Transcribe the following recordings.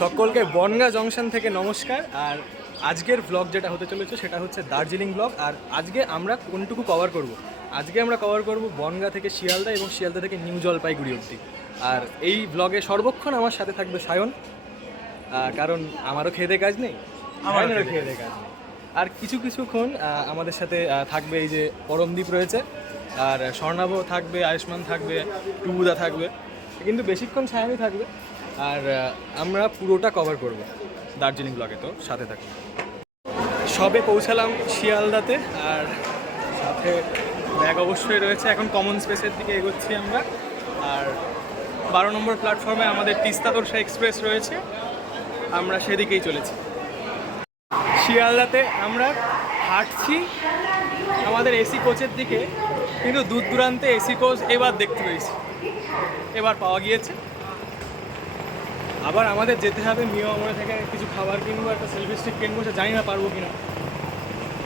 সকলকে বনগাঁ জংশন থেকে নমস্কার। আর আজকের ব্লগ যেটা হতে চলেছে সেটা হচ্ছে দার্জিলিং ব্লগ। আর আজকে আমরা কোনটুকু কভার করব, আজকে আমরা কভার করব বনগাঁ থেকে শিয়ালদা এবং শিয়ালদা থেকে নিউ জলপাইগুড়ি অবধি। আর এই ব্লগে সর্বক্ষণ আমার সাথে থাকবে সায়ন, কারণ আমারও খেয়ে কাজ নেই, আমারও খেয়ে কাজ নেই। আর কিছুক্ষণ আমাদের সাথে থাকবে এই যে পরমদীপ রয়েছে, আর স্বর্ণাভ থাকবে, আয়ুষ্মান থাকবে, টুবুদা থাকবে, কিন্তু বেশিক্ষণ সায়নই থাকবে। আর আমরা পুরোটা কভার করব দার্জিলিং ব্লগে, তো সাথে থাকবে। সবে পৌঁছালাম শিয়ালদাতে, আর সাথে ব্যাগ অবশ্যই রয়েছে। এখন কমন স্পেসের দিকে এগোচ্ছি আমরা। আর 12 নম্বর প্ল্যাটফর্মে আমাদের তিস্তা তোরসা এক্সপ্রেস রয়েছে, আমরা সেদিকেই চলেছি। শিয়ালদাতে আমরা হাঁটছি আমাদের এসি কোচের দিকে, কিন্তু দূর দূরান্তে এসি কোচ এবার দেখতে পেয়েছি, এবার পাওয়া গিয়েছে। আবার আমাদের যেতে হবে মিও আমরে থেকে কিছু খাবার কিনবো, একটা সেলফি স্টিক কিনবো, সে জানি না পারবো কিনা,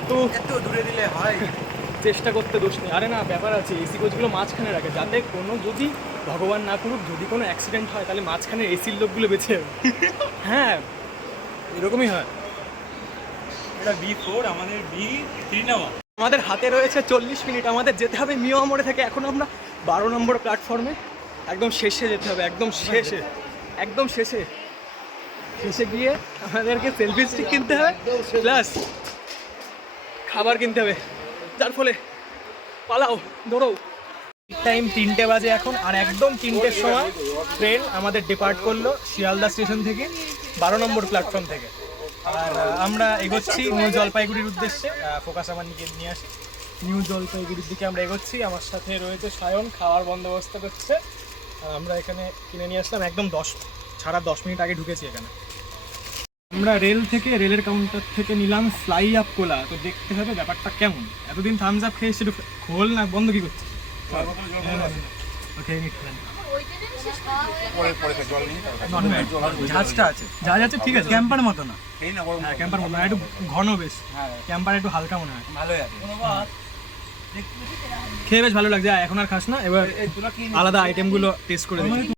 তো এত দূরে দিলে হয়, চেষ্টা করতে দোষ নেই। আরে না, ব্যাপার আছে, এসি কোচগুলো মাঝখানে রাখে যাতে কোনো, যদি ভগবান না করুক, যদি কোনো অ্যাক্সিডেন্ট হয় তাহলে মাঝখানে এসির লোকগুলো বেঁচে যাবে। হ্যাঁ, এরকমই হয়। এটা B4, আমাদের B3 নেওয়া। আমাদের হাতে রয়েছে 40 মিনিট, আমাদের যেতে হবে মিও আমরে থেকে। এখন আমরা 12 নম্বর প্ল্যাটফর্মে, একদম শেষে যেতে হবে, একদম শেষে, একদম শেষে গিয়ে আমাদেরকে সেলফি স্টিক কিনতে হবে, প্লাস খাবার কিনতে হবে, যার ফলে পালাও, দৌড়ো। টাইম 3টে বাজে এখন, আর একদম 3টের সময় ট্রেন আমাদের ডিপার্ট করলো শিয়ালদা স্টেশন থেকে, 12 নম্বর প্ল্যাটফর্ম থেকে। আর আমরা এগোচ্ছি নিউ জলপাইগুড়ির উদ্দেশ্যে। ফোকাস আমার নিয়ে আসি, নিউ জলপাইগুড়ির দিকে আমরা এগোচ্ছি। আমার সাথে রয়েছে সায়ন, খাওয়ার বন্দোবস্ত করছে। আমরা এখানে কিনে নিয়ে আসলাম, একদম 10 মিনিট আগে ঢুকেছি এখানে। আমরা রেলের কাউন্টার থেকে নিলাম ফ্লাই আপ কোলা, তো দেখতে হবে ব্যাপারটা কেমন। এতদিন থামস আপ খেয়ে একটু খোল না, বন্ধ কি করছে? ঝাঁজটা আছে, যা যাচ্ছে ঠিক আছে, ক্যাম্পার মতো না, ক্যাম্পার মতো না, একটু ঘন বেশ, ক্যাম্পার একটু হালকা মনে হয়, ভালোই আছে। খেয়ে বেশ ভালো লাগছে। এখন আর খাস না, এবার আলাদা আইটেমগুলো টেস্ট করে দিই।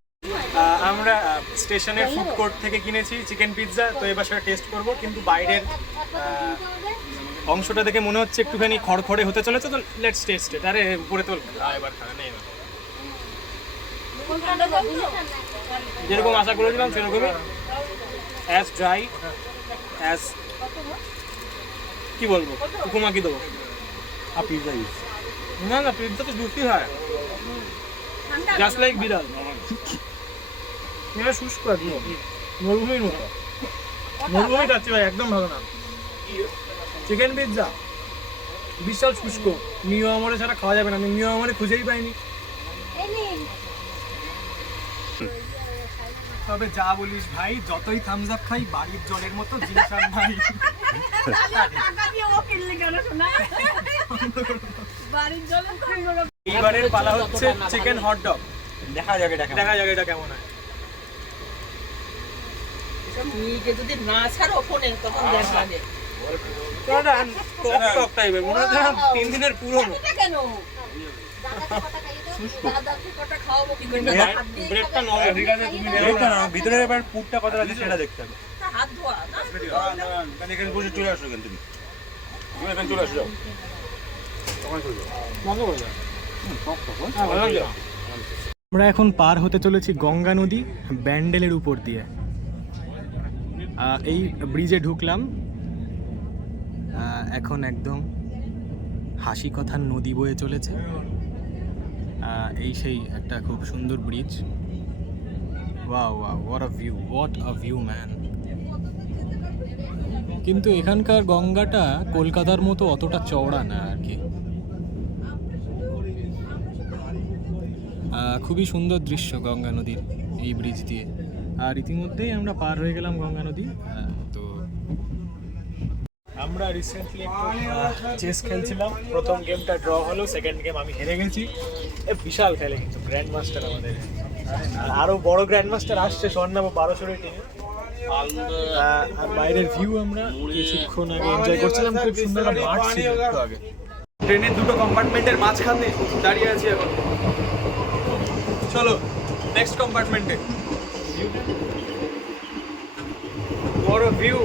আমরা স্টেশনের ফুড কোর্ট থেকে কিনেছি চিকেন পিৎজা, তো এবার সেটা টেস্ট করব। কিন্তু বাইরের অংশটা দেখে মনে হচ্ছে একটুখানি খড়খড়ে হতে চলেছে, তো লেটস টেস্ট ইট। আরে উপরে তোল, এবার খাওয়া নেই, যেরকম আশা করেছিলাম সেরকমই, অ্যাজ ড্রাই অ্যাজ, কি বলবো, উপমা কি দেবো? পিৎজা না না, পিৎজা তো জুসি হয়, জাস্ট লাইক বিড়াল, শুষ্ক একদম, মরুভূমির মতো। মরুভূমি যাচ্ছি ভাই, একদম ভালো না। চিকেন পিৎজা বিশাল শুষ্ক, মিও আমরে ছাড়া খাওয়া যাবে না। আমি মিও আমরে খুঁজেই পাইনি। তবে যা বলিস ভাই, যতই থামস আপ খাই, বাড়ির জলের মতো জিনিস আর নাই। এইবারের পালা হচ্ছে চিকেন হট ডগ। দেখা যাবে এটা কেমন হয়। যদি না ছাড়ো ফোনে তখন দেখা যাবে। টক টাইপের মনে হচ্ছে 3 দিনের পুরনো। কেন ব্রেডটা নরম, ঠিক আছে, তুমি ভিতরে এবার পুরটা কত আছে সেটা দেখতে হবে। হাত ধোয়া না, এখানে বসে চলে আসো, কেন তুমি এখানে চলে আসো, যাও তখন চলে যাও, বন্ধ করে দাও। আমরা এখন পার হতে চলেছি গঙ্গা নদী ব্যান্ডেলের উপর দিয়ে। এই ব্রিজে ঢুকলাম, এখন একদম হাসি কথার নদী বয়ে চলেছে। এই সেই একটা খুব সুন্দর bridge. Wow wow, what a view man. কিন্তু এখানকার গঙ্গাটা কলকাতার মতো অতটা চওড়া না আর কি। খুবই সুন্দর দৃশ্য গঙ্গা নদীর এই ব্রিজ দিয়ে। আর ইতিমধ্যেই আমরা পার হয়ে গেলাম গঙ্গা নদী। তো আমরা রিসেন্টলি চেস খেলছিলাম, প্রথম গেমটা ড্র হলো, সেকেন্ড গেম আমি হেরে গেছি। বিশাল খেলে কিন্তু গ্র্যান্ড মাস্টার আমাদের, আরও বড় গ্র্যান্ড মাস্টার আসছে, স্বর্ণাভ 1200 টিমে। আর বাইরের ভিউ আমরা কিছুক্ষণ আগে এনজয় করছিলাম, খুব সুন্দর মাঠ ছিল একটু আগে। ট্রেনের দুটো কম্পার্টমেন্টের মাঝখানে দাঁড়িয়ে আছি এখন। চলো নেক্সট কম্পার্টমেন্টে। ভিউ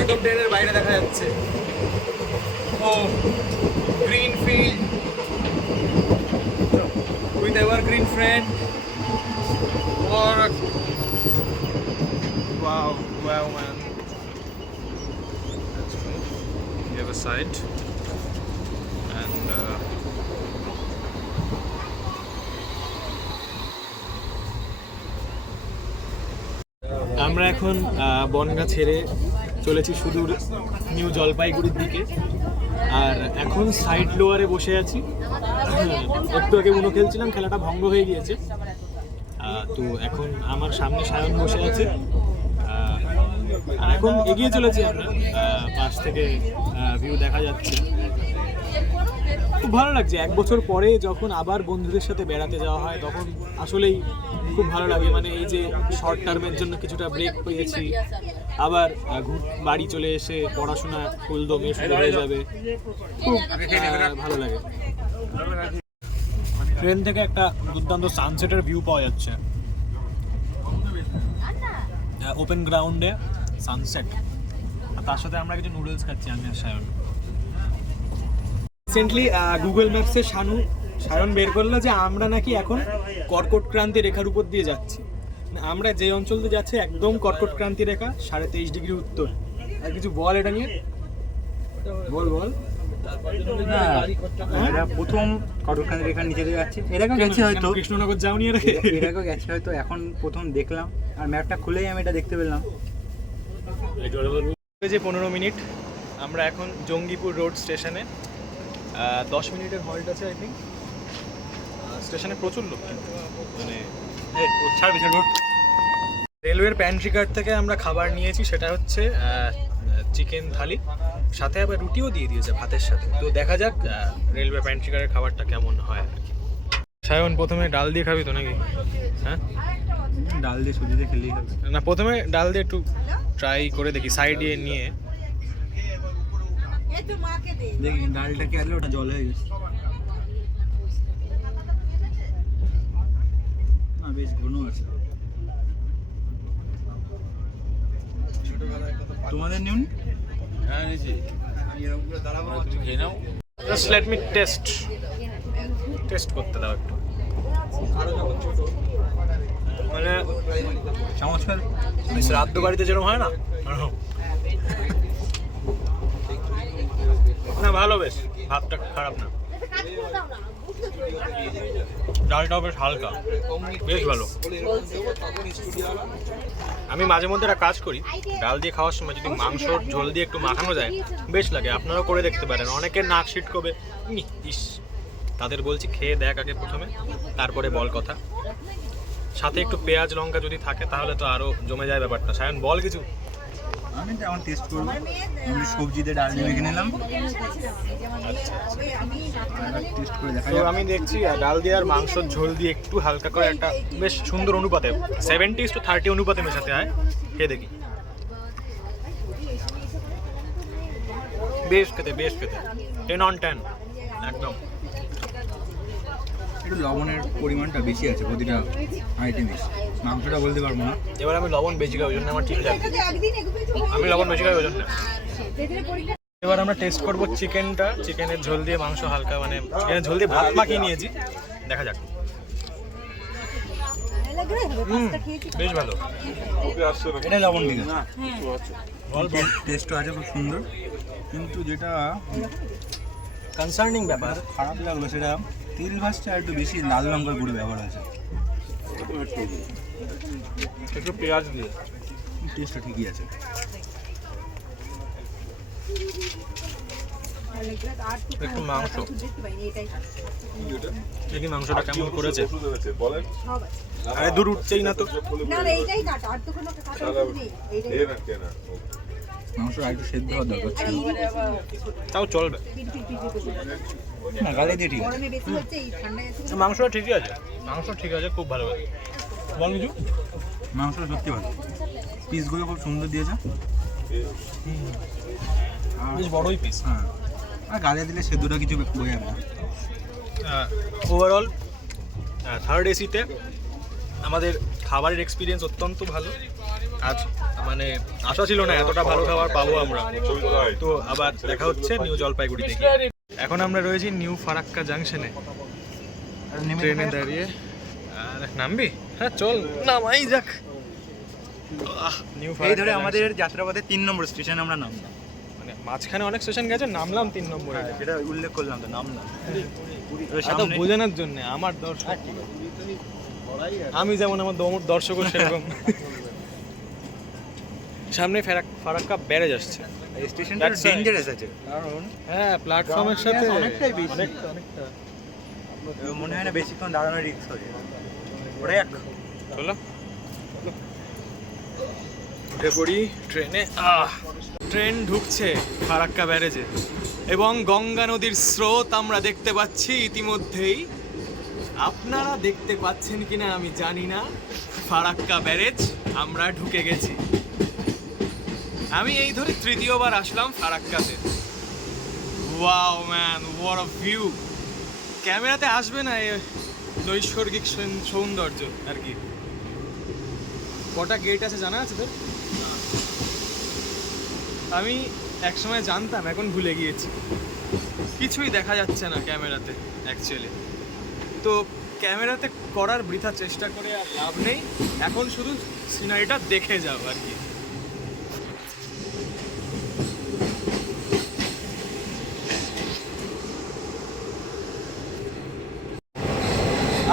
একদম ট্রেনের বাইরে দেখা যাচ্ছে। Oh green field with ever green friend. Wow, wow, man. That's cool. The other side, and আমরা এখন বনগা ছেড়ে চলেছি সুদূর নিউ জলপাইগুড়ির দিকে। আর এখন সাইড লোয়ারে বসে আছি। একটু আগে উনো খেলছিলাম, খেলাটা ভঙ্গ হয়ে গিয়েছে। তো এখন আমার সামনে সায়ন বসে আছে। আর এখন এগিয়ে চলেছি আমরা, পাশ থেকে ভিউ দেখা যাচ্ছে। খুব ভালো লাগছে, 1 বছর পরে যখন আবার বন্ধুদের সাথে বেড়াতে যাওয়া হয় তখন আসলেই খুব ভালো লাগে। মানে এই যে শর্ট টার্মের জন্য কিছুটা ব্রেক পেয়েছি, আবার বাড়ি চলে এসে পড়াশোনা ফুলদমে শুরু হয়ে যাবে, খুব ভালো লাগে। ট্রেন থেকে একটা দুর্দান্ত সানসেটের ভিউ পাওয়া যাচ্ছে, ওপেন গ্রাউন্ডে সানসেট। আর তার সাথে আমরা কিছু নুডলস খাচ্ছি আমি আর সায়ন। রিসেন্টলি গুগল ম্যাপসে সায়ন বের করলো যে আমরা নাকি এখন কর্কট ক্রান্তি রেখার উপর দিয়ে যাচ্ছি। আমরা যে অঞ্চল দিয়ে যাচ্ছি একদম কর্কট ক্রান্তি রেখা, 23.5 ডিগ্রি উত্তর। আর কিছু বল এটা নিয়ে, বল। এটা প্রথম কর্কটক্রান্তি রেখার নিচে দিয়ে যাচ্ছে। এটাকেও গেছে হয়তো, কৃষ্ণনগর যাওনি এর এটাকেও গেছে হয়তো, এখন প্রথম দেখলাম। আর ম্যাপটা খুলেই আমি এটা দেখতে পেলাম। 15 মিনিট। আমরা এখন জঙ্গিপুর রোড স্টেশনে। 10 মিনিটের হল্ট আছে আই থিঙ্ক। স্টেশনে প্রচুর লোক, মানে রেলওয়ের প্যান্ট্রি কার্ট থেকে আমরা খাবার নিয়েছি, সেটা হচ্ছে চিকেন থালি, সাথে আবার রুটিও দিয়ে দিয়েছে ভাতের সাথে। তো দেখা যাক রেলওয়ে প্যান্ট্রি কার্টের খাবারটা কেমন হয় আর কি। সায়ন প্রথমে ডাল দিয়ে খাবি তো নাকি? হ্যাঁ, ডাল দিয়ে সুজি দিয়ে খেলেই হবে। না, প্রথমে ডাল দিয়ে একটু ট্রাই করে দেখি, সাইডে নিয়ে। দেখি ডালটা কি আসলে ওটা জল হয়ে গেছে। না, বেশ ঘন আছে। তোমাদের নিউন? হ্যাঁ নিয়েছি। তুমি খেয়ে নাও। জাস্ট লেট মি টেস্ট করতে দাও একটু। মানে চামচ ফেল। শ্রাদ্ধ বাড়িতে যেরকম হয় না, না ভালো, বেশ ভাতটা খারাপ না, ডালটাও বেশ হালকা, বেশ ভালো। আমি মাঝে মধ্যে একটা কাজ করি, ডাল দিয়ে খাওয়ার সময় যদি মাংসর ঝোল দিয়ে একটু মাখানো যায় বেশ লাগে। আপনারাও করে দেখতে পারেন। অনেকের নাক ছিটকবে, ইস, তাদের বলছি খেয়ে দেখ আগে প্রথমে, তারপরে বল কথা। সাথে একটু পেঁয়াজ লঙ্কা যদি থাকে তাহলে তো আরো জমে যায় ব্যাপারটা। সায়ন বল কিছু। আমি এখন টেস্ট করবো। আমি সবজি দিয়ে ডাল দিয়ে মেখে নিলাম, টেস্ট করে দেখা তো যাক। আমি দেখছি ডাল দিয়ে আর মাংসর ঝোল দিয়ে একটু হালকা করে একটা বেশ সুন্দর অনুপাতে 70:30 অনুপাতে মেশাতে হয়। খেয়ে দেখি। বেশ খেতে 10 on 10 একদম। একটু লবণের পরিমাণটা বেশি আছে প্রতিটা আইটেমে, মাংসটা বলতে পারবো না। এবার আমি লবণ বেশি খাই, ওই জন্য আমার ঠিক লাগে। আমি লবণ বেশি খাই ওই জন্য। এবার আমরা টেস্ট করবো চিকেনটা। চিকেনের ঝোল দিয়ে মাংস হালকা, মানে চিকেনের ঝোল দিয়ে ভাত মাখিয়ে নিয়েছি, দেখা যাক। বেশ ভালো। এটা লবণ দিকে বল। টেস্টও আছে খুব সুন্দর, কিন্তু যেটা কনসার্নিং ব্যাপার খারাপ লাগলো সেটা তেল ভাজটা একটু বেশি লাল লঙ্কার গুঁড়ো ব্যবহার হয়েছে। একটু পেঁয়াজ দিয়ে টেস্টটা ঠিকই আছে। একটু মাংস দেখি মাংসটা কেমন করেছে। আরে দূর উঠছেই না তো। মাংসটা একটু সেদ্ধ হওয়ার দরকার ছিল, তাও চলবে। না গালে দিয়ে ঠিক আছে। মাংসটা ঠিকই আছে, খুব ভালো আছে। বল কিছু। মাংসটা সত্যি ভালো, পিসগুলো খুব সুন্দর দিয়েছে। বেশ বড়ই পিস। হ্যাঁ, আর গালে দিলে সেদ্ধটা কিছু বোঝা যাবে না। ওভারঅল থার্ড এসিতে আমাদের খাবারের এক্সপিরিয়েন্স অত্যন্ত ভালো। আজ মানে আশা ছিল না এতটা ভালো খাবার পাবো আমরা। তো আবার দেখা হচ্ছে নিউ জলপাইগুড়িতে গিয়ে। এখন আমরা রয়েছি নিউ ফারাক্কা জাংশনে, ট্রেনে দাঁড়িয়ে। আর নামবি? হ্যাঁ চল নামাই যাক। নিউ এই ধরে আমাদের যাত্রাপথে 3 নম্বর স্টেশন আমরা নামলাম, মানে মাঝখানে অনেক স্টেশন গেছে, নামলাম 3 নম্বরে। যেটা উল্লেখ করলাম তো নামলাম। এটা বোঝানোর জন্য আমার দর্শক, আমি যেমন আমার দর্শকও সেরকম। সামনে ফারাক্কা ব্যারেজ আসছে। এই স্টেশনটা ডেঞ্জারাস আছে, কারণ হ্যাঁ প্ল্যাটফর্মের সাথে অনেকটাই বেশি। অনেকটা মনে হয় না বেশিক্ষণ দাঁড়ানোর রিস্ক হয়ে ওটাই এক। চলো উঠে পড়ি ট্রেনে। ট্রেন ঢুকছে ফারাক্কা ব্যারেজে এবং গঙ্গা নদীর স্রোত আমরা দেখতে পাচ্ছি ইতিমধ্যেই। আপনারা দেখতে পাচ্ছেন কিনা আমি জানি না। ফারাক্কা ব্যারেজ আমরা ঢুকে গেছি। আমি এই ধরে তৃতীয়বার আসলাম ফারাক্কাতে। Wow man, what a view! ক্যামেরাতে আসবে না এই নৈসর্গিক সৌন্দর্য আর কি। কটা গেট আছে জানা আছে তোর? আমি একসময় জানতাম, এখন ভুলে গিয়েছি। কিছুই দেখা যাচ্ছে না ক্যামেরাতে অ্যাকচুয়ালি। তো ক্যামেরাতে করার বৃথা চেষ্টা করে আর লাভ নেই, এখন শুধু সিনারিটা দেখে যাও আর কি।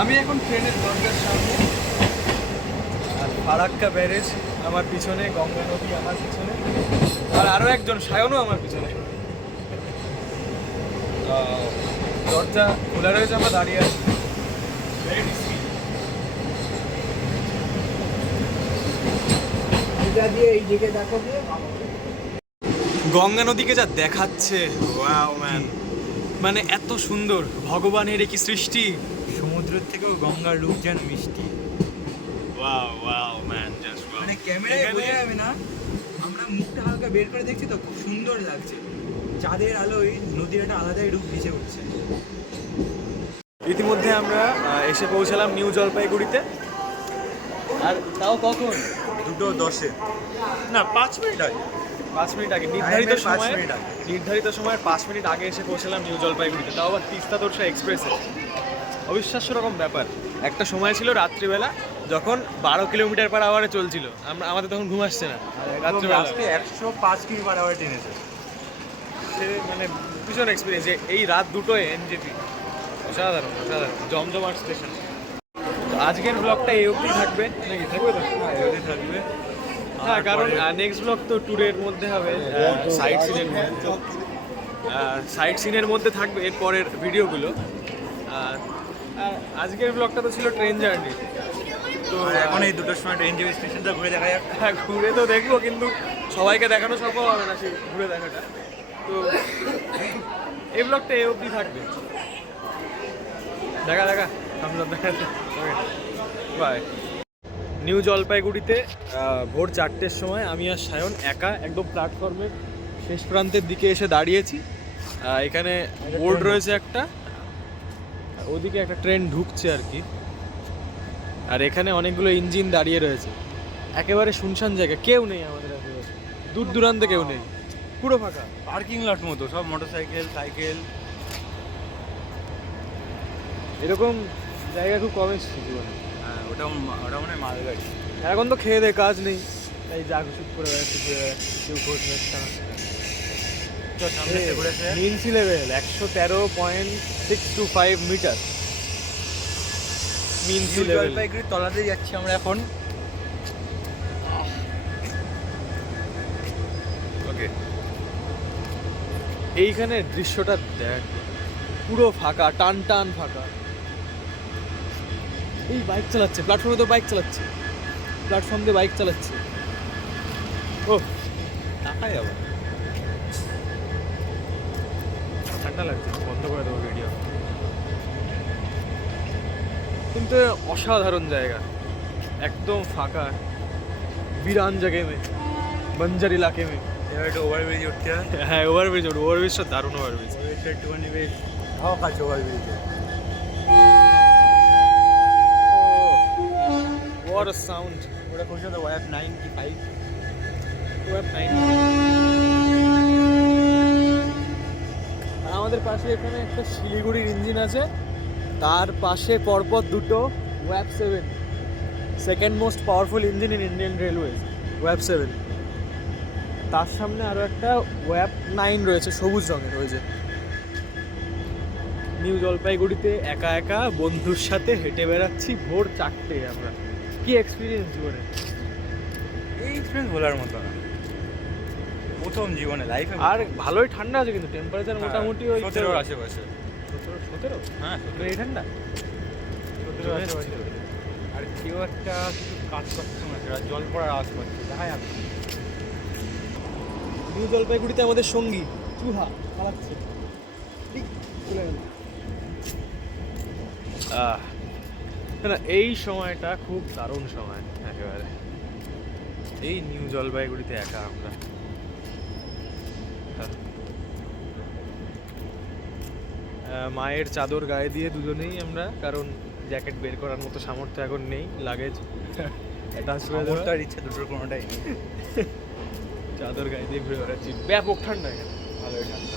আমি এখন ট্রেনের দরজার সামনে, আর ফারাক্কা ব্যারেজ আমার পিছনে, গঙ্গা নদী আমার পিছনে, আর আরও একজন সায়নও আমার পিছনে। দরজা খোলা রয়েছে, আমরা দাঁড়িয়ে আছি। গঙ্গা নদীকে যা দেখাচ্ছে, ওয়াও ম্যান, মানে এত সুন্দর, ভগবানের কি সৃষ্টি। সমুদ্রের থেকেও গঙ্গার রূপ যেন মিষ্টি। Wow wow man, just wow. মানে ক্যামেরায় বোঝা যাবে না, আমরা মুখটা হালকা বের করে দেখছি তো, খুব সুন্দর লাগছে। চাঁদের আলোয় নদীর একটা আলাদাই রূপ ভেসে উঠছে। ইতিমধ্যে আমরা এসে পৌঁছালাম নিউ জলপাইগুড়িতে। আর তাও কখন? 2:10 না 5 মিনিট আগে। 5 মিনিট আগে নির্ধারিত 5 সময়, মিনিট আগে। নির্ধারিত সময়ের 5 মিনিট আগে এসে পৌঁছালাম নিউ জলপাইগুড়িতে, তাও আবার তিস্তা তোরসা এক্সপ্রেসে। অবিশ্বাস্য রকম ব্যাপার। একটা সময় ছিল রাত্রিবেলা, যখন 12 কিলোমিটার পার আওয়ারে চলছিল, আমাদের তখন ঘুম আসছে না রাত্রিবেলা। আজকে 105 কিমি/আওয়ার টেনেছে। সে মানে ভীষণ এক্সপিরিয়েন্স। এই রাত দুটোয় এনজেপি, অসাধারণ অসাধারণ, জমজমাট স্টেশন। তো আজকের ব্লগটা এই অবধি থাকবে নাকি? থাকবে তো? থাকবে। হ্যাঁ, কারণ নেক্সট ব্লগ তো ট্যুরের মধ্যে হবে, সাইট সিনের মধ্যে। সাইট সিনের মধ্যে থাকবে এর পরের ভিডিওগুলো। আর আজকের ব্লগটা তো ছিল ট্রেন জার্নি। তো এখন এই 2টোর সময় এনজেপি স্টেশনটা ঘুরে দেখা যাক। হ্যাঁ, ঘুরে তো দেখবো, কিন্তু সবাইকে দেখানো সম্ভব হবে না সেই ঘুরে দেখাটা। তো এই ব্লগটা এই অবধি থাকবে। দেখা বাই। নিউ জলপাইগুড়িতে ভোর 4টের সময় আমি আর সায়ন একা একদম প্ল্যাটফর্মের শেষ প্রান্তের দিকে এসে দাঁড়িয়েছি। এখানে বোর্ড রয়েছে একটা, ওদিকে একটা ট্রেন ঢুকছে আর কি। আর এখানে অনেকগুলো ইঞ্জিন দাঁড়িয়ে রয়েছে। একেবারে শুনশান জায়গা, কেউ নেই আমাদের একেবারে, দূর দূরান্তে কেউ নেই, পুরো ফাঁকা। পার্কিং লট মতো, সব মোটরসাইকেল, সাইকেল। এরকম জায়গা খুব কম এসেছি জীবনে। হ্যাঁ, ওটা মানে মালগাড়ি। এখন তো খেয়ে দেয়ে কাজ নেই, তাই যা শুট করে বেড়াচ্ছি, কেউ খোঁজ নিচ্ছে না। সামনে থেকে ঘুরেছে। মিন সি লেভেল 113.625 মিটার। মিন সি লেভেল। জলপাইগুড়ির তলাতে যাচ্ছি আমরা এখন। ওকে, এইখানে দৃশ্যটা দেখ, পুরো ফাঁকা, টান টান ফাঁকা। এই বাইক চালাচ্ছে, প্ল্যাটফর্মে তো বাইক চালাচ্ছে, প্ল্যাটফর্ম দিয়ে বাইক চালাচ্ছে। ও তাকাই আবার, ঠান্ডা লাগছে, বন্ধ করে দেবো ভিডিও। কিন্তু অসাধারণ জায়গা, একদম ফাঁকা, বিরান জায়গায় মে, बंजर इलाके में। এবার একটা ওভারব্রিজ উঠতে হয়। হ্যাঁ, ওভারব্রিজ, ওভারব্রিজটা দারুণ ওভারব্রিজ। ওভারব্রিজটা একটুখানি বেশ হাওয়া কাছে ওভারব্রিজে। What a sound! ওটা খুশি হতো ওয়াইফ 95 ওয়েব 9 আর আমাদের পাশে এখানে একটা শিলিগুড়ির ইঞ্জিন আছে, তার পাশে পরপর দুটো web 7, second most powerful engine in Indian railways, web 7। তার সামনে আরও একটা ওয়েব 9 রয়েছে সবুজ রঙের, ওই যে। নিউ জলপাইগুড়িতে একা একা বন্ধুর সাথে হেঁটে বেড়াচ্ছি ভোর 4টে আমরা। কি এক্সপিরিয়েন্স জীবনে? এই এক্সপিরিয়েন্স বলার মতো না, প্রথম জীবনে লাইফে। আর ভালোই ঠান্ডা আছে কিন্তু, টেম্পারেচার মোটামুটি ওই 17 আশেপাশে। 17 হ্যাঁ, এই ঠান্ডা 17 আশেপাশে। আর কেউ একটা কিছু কাজ করছে না, সেটা জল পড়ার আওয়াজ করছে, দেখা যাবে। নিউ জলপাইগুড়িতে আমাদের সঙ্গী চুহা পালাচ্ছে, চলে গেল। না এই সময়টা খুব দারুণ সময় একেবারে, এই নিউ জলপাইগুড়িতে একা আমরা। মায়ের চাদর গায়ে দিয়ে দুজনেই আমরা, কারণ জ্যাকেট বের করার মতো সামর্থ্য এখন নেই, লাগেজ অ্যাটাচ করে দেওয়া। আমার ইচ্ছা দুটোর কোনোটাই নেই। চাদর গায়ে দিয়ে ঘুরে বেড়াচ্ছি, ব্যাপক ঠান্ডা এখানে। ভালোই ঠান্ডা।